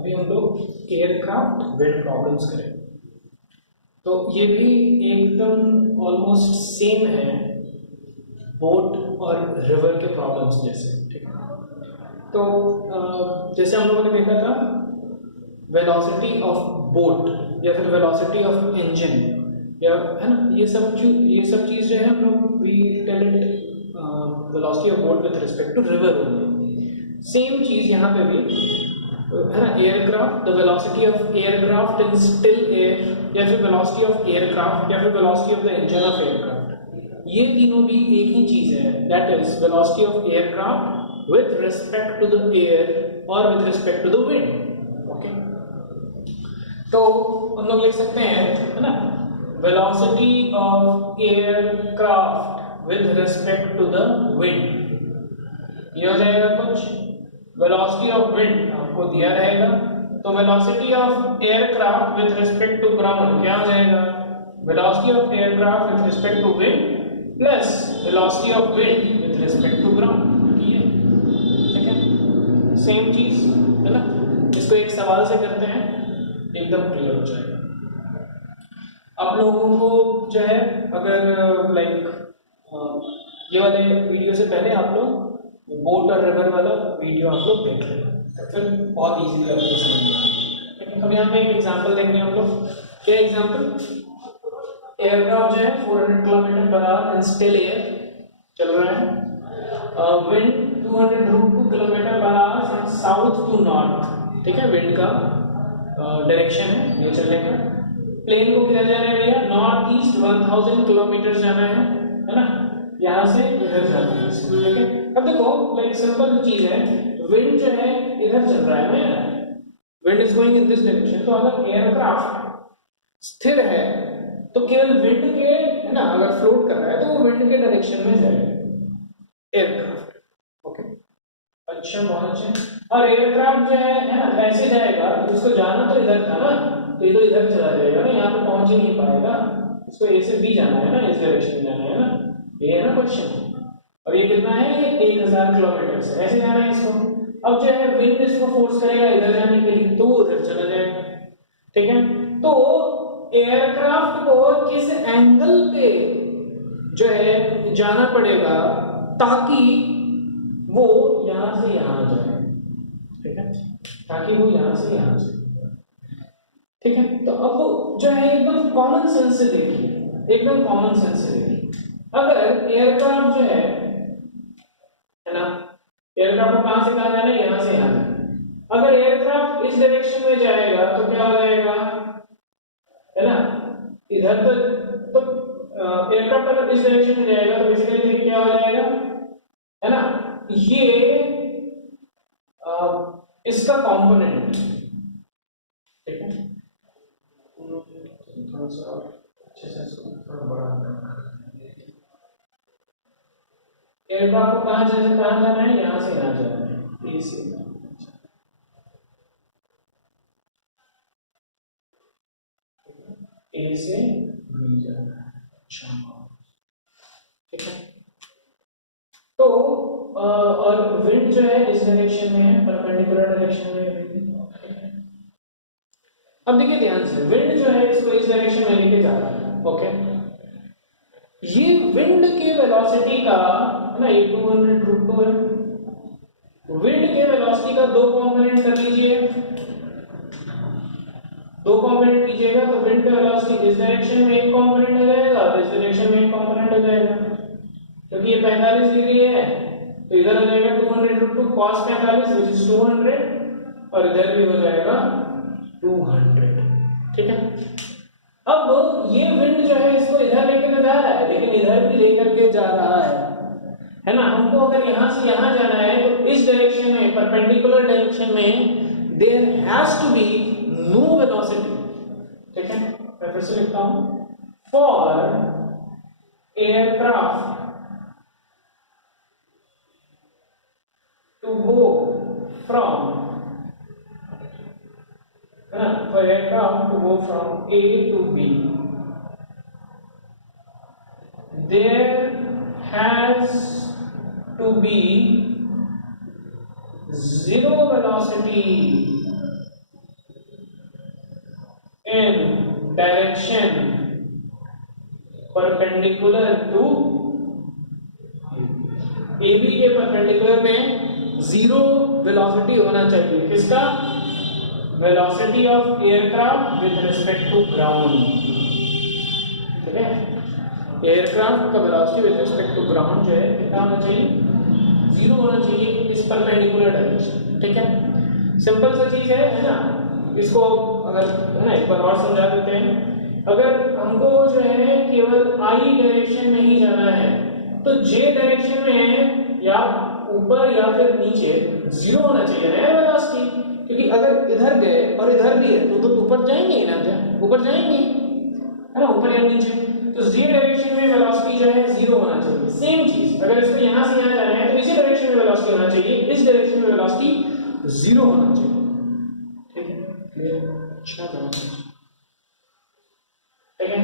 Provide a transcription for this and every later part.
अभी हम लोग एयरक्राफ्ट विंड प्रॉब्लम्स करें, तो ये भी एकदम ऑलमोस्ट सेम है बोट और रिवर के प्रॉब्लम्स जैसे, ठीक है। तो जैसे हम लोगों ने देखा था वेलोसिटी ऑफ बोट या फिर वेलोसिटी ऑफ इंजन, या है ना, ये सब चीज़ जो है हम लोग we tell it velocity of boat with respect to river only. Same चीज़ यहाँ पे भी है ना, aircraft, the velocity of aircraft in still air, या फिर वेलोसिटी ऑफ एयरक्राफ्ट, या फिर velocity of the engine of aircraft, ये तीनों भी एक ही चीज़ है, that is velocity of aircraft with respect to the air और with respect to the wind. Okay, तो हम लोग लिख सकते हैं, है ना, velocity of aircraft with respect to the wind, ये हो जाएगा कुछ वेलोसिटी ऑफ विंड आपको दिया रहेगा, तो velocity of aircraft with respect to ground क्या हो जाएगा, velocity of aircraft with respect to wind plus velocity of wind with respect to ground, ये ठीक है, सेम चीज है ना। इसको एक सवाल से करते हैं, एकदम क्लियर हो जाएगा आप लोगों को जो है। अगर ये वाले वीडियो से पहले आप लोग बोट और रिवर वाला वीडियो आप लोग देख लें, तो फिर बहुत इजीली आपको समझ में आएगा। अब यहाँ पे एक एग्जांपल देख रहे हैं हम लोग, क्या एग्जांपल, एयरक्राफ्ट जो है 400 kilometre per our in still air चल रहा है, wind 202 kilometre per hour from south to north, ठीक है, विंड का डायरेक्शन है ये चलने का। प्लेन को किधर जाना है भैया, नॉर्थ ईस्ट 1000 किलोमीटर जाना है ना, यहाँ से इधर जाना है, ठीक है। अब देखो लाइक सिंपल चीज है, विंड जो है इधर चल रहा है ना, wind is going in this direction, तो अगर एयरक्राफ्ट स्थिर है तो केवल विंड के, है ना, अगर फ्लोट कर रहा है तो वो विंड के डायरेक्शन में जाएगा एयरक्राफ्ट। ओके, अच्छा, बहुत अच्छा। और एयरक्राफ्ट जो है ना, ऐसे जाएगा, उसको जाना तो इधर था ना, तो ये तो इधर चला जाएगा ना, यहाँ पे पहुंच ही नहीं पाएगा, इसको ए से बी जाना है ना, इस डायरेक्शन में जाना है ना, ये है ना क्वेश्चन। और ये कितना है, ये 1000 किलोमीटर से ऐसे जाना है इसको। अब जो है विंड इसको फोर्स करेगा इधर जाने के लिए, तो वो उधर चला जाएगा, ठीक है। तो एयरक्राफ्ट को किस एंगल पे जो है जाना पड़ेगा ताकि वो यहां से यहां जाए, ठीक है, ताकि वो यहां से यहां जाए, ठीक है। तो अब वो जो है एकदम कॉमन सेंस से देखिए, एकदम कॉमन सेंस से देखिए, अगर एयरक्राफ्ट जो है ना, एयरक्राफ्ट को कहां से कहां जाना है, यहां से यहां, अगर एयरक्राफ्ट इस डायरेक्शन में जाएगा तो क्या हो जाएगा, है ना, इधर तो एयरक्राफ्ट अगर इस डायरेक्शन में जाएगा तो बेसिकली क्या हो जाएगा, है ना, ये इसका कंपोनेंट, ठीक है, थोड़ा सा अच्छे से थोड़ा बड़ा, एयरक्राफ्ट को कहां जाना है, यहां से यहां जाना है, ए से, ए से बी जाना है, अच्छा, ठीक है। तो और विंड जो है इस डायरेक्शन में है, परपेंडिकुलर डायरेक्शन में है। अब देखिए ध्यान से, विंड जो है इसको इस डायरेक्शन में लेके जा रहा है, ओके। ये विंड के वेलोसिटी का, है ना, ये 200√2 है, विंड के वेलोसिटी का दो कंपोनेंट कर लीजिए, दो कंपोनेंट कीजिएगा, तो विंड का वेलोसिटी इस डायरेक्शन में एक कंपोनेंट हो जाएगा और इस डायरेक्शन में एक कंपोनेंट हो जाएगा, क्योंकि ये 45 डिग्री है तो इधर हो जाएगा 200√2 cos 45 which is 200, और इधर भी हो जाएगा 200, ठीक है। अब ये विंड जो है इसको इधर लेके तो जा रहा है, लेकिन इधर भी लेकर के जा रहा है ना। हमको अगर यहां से यहां जाना है तो इस डायरेक्शन में, परपेंडिकुलर डायरेक्शन में there has to be no velocity, ठीक है। मैं फिर से लिखता हूं, for aircraft to go from, for aircraft to go from A to B, there has to be zero velocity in direction perpendicular to AB के perpendicular में zero velocity होना चाहिए। किसका? Velocity of aircraft with respect to ground. ठीक है, aircraft का velocity with respect to ground जो है कितना होना चाहिए? जीरो होना चाहिए इस परपेंडिकुलर डायरेक्शन। ठीक है, सिंपल सा चीज है ना। इसको अगर है ना एक बार और समझा देते हैं। अगर हमको जो है केवल आई डायरेक्शन में ही जाना है तो जे डायरेक्शन में या ऊपर या फिर नीचे जीरो होना चाहिए ना वेलोसिटी, क्योंकि अगर इधर गए और इधर भी है तो ऊपर जाएंगे ही ना, ऊपर जाएंगे है ना, ऊपर या नीचे। तो जी डायरेक्शन में वेलोसिटी जो है जीरो होना चाहिए। सेम चीज अगर इसको यहाँ से यहाँ जाना है तो इसी डायरेक्शन में वेलोसिटी होना चाहिए, इस डायरेक्शन में वेलोसिटी जीरो होना चाहिए। ठीक है, क्लियर? अच्छा ठीक है।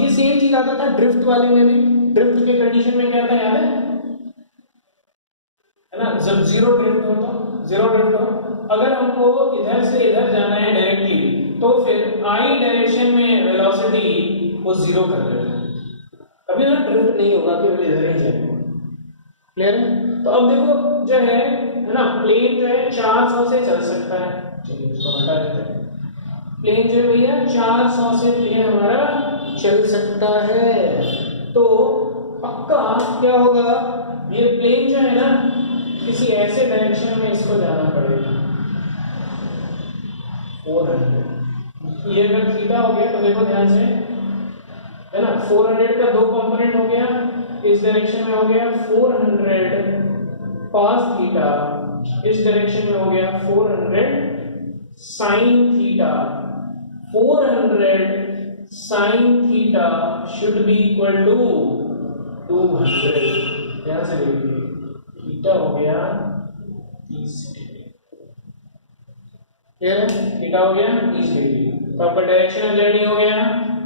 ये सेम चीज आता था ड्रिफ्ट वाले में भी। ड्रिफ्ट के कंडीशन में क्या था याद है ना, जब जीरो ड्रिफ्ट हो, अगर हमको इधर से इधर जाना है डायरेक्टली तो फिर आई डायरेक्शन में वेलोसिटी वो जीरो कर देगा, कभी ना ड्रिफ्ट नहीं होगा, केवल इधर ही जाएगा। क्लियर है? तो अब देखो जो है ना, प्लेन जो है 400 से चल सकता है। चलिए इसको हटा देते हैं। प्लेन जो है भैया 400 से प्लेन हमारा चल सकता है। तो पक्का क्या होगा, ये प्लेन जो है ना किसी ऐसे डायरेक्शन में इसको जाना पड़ेगा 400। ये अगर थीटा हो गया तो देखो ध्यान से, है ना, 400 का दो कंपोनेंट हो गया, इस डायरेक्शन में हो गया 400 cos थीटा, इस डायरेक्शन में हो गया 400 sin theta. 400 sin theta should be equal to 200। ध्यान से देखिए, थीटा हो गया 30 डिग्री। क्लियर है? थीटा हो गया 30 डिग्री। तो आपका डायरेक्शन जर्नी हो गया,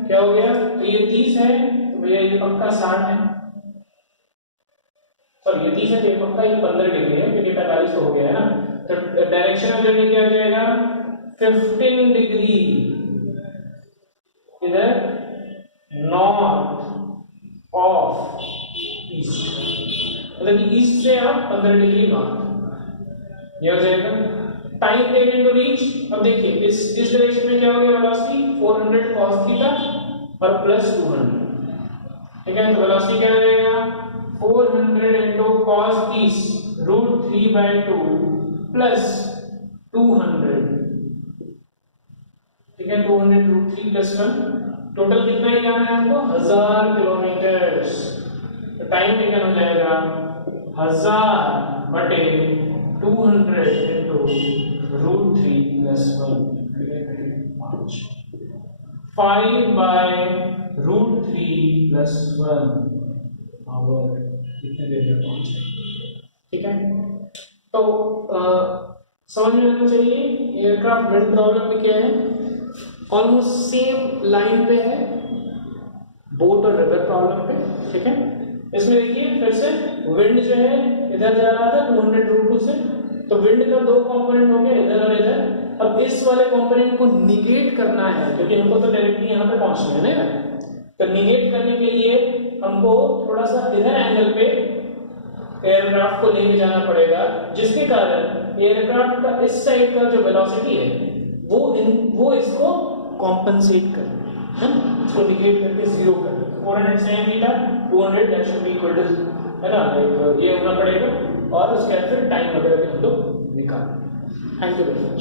क्या हो गया? तो ये 30 है तो भैया ये पक्का 60 है, सॉरी ये 30 है तो ये पक्का ये 15 डिग्री है, क्योंकि 45 तो हो गया है ना। तो डायरेक्शन ऑफ जर्नी क्या हो जाएगा? 15 डिग्री इधर नॉर्थ ऑफ ईस्ट, मतलब कि ईस्ट से आप 15 डिग्री नॉर्थ, ये हो जाएगा। टाइम टेकन टू रीच, अब देखिए इस डायरेक्शन में क्या हो गया वेलोसिटी? 400 cos थीटा और प्लस 200। ठीक है, तो वेलोसिटी क्या आ जाएगा? 400 into cos 30 √3/2 प्लस 200। ठीक है, 200 √3 प्लस 1, टोटल कितना ही जाना है हमको? 1000 किलोमीटर। तो टाइम टेकन हो जाएगा 1000 बटे 200 into √3 प्लस 1, 5/√3 प्लस 1 आवर कितने देर में पहुंचे। ठीक है, तो समझ में आना चाहिए एयरक्राफ्ट विंड प्रॉब्लम में क्या है, ऑलमोस्ट सेम लाइन पे है बोट और रिवर प्रॉब्लम पे। ठीक है, इसमें देखिए फिर से विंड जो है इधर जा रहा था 200 √2 से, तो विंड का दो कंपोनेंट हो गया इधर और इधर। अब इस वाले कंपोनेंट को निगेट करना है, क्योंकि हमको तो डायरेक्टली यहाँ पे पहुंचना है ना, तो निगेट करने के लिए हमको थोड़ा सा इधर एंगल पे एयरक्राफ्ट को लेके जाना पड़ेगा, जिसके कारण एयरक्राफ्ट का इस साइड का जो वेलोसिटी है वो इसको कॉम्पनसेट कर है ना, इसको निगेट करके जीरो कर। 400 sin theta 200 that should be equal to, है ना, लाइक ये होना पड़ेगा, और उसके बाद फिर टाइम वगैरह भी हम लोग निकाल। Thank you very much.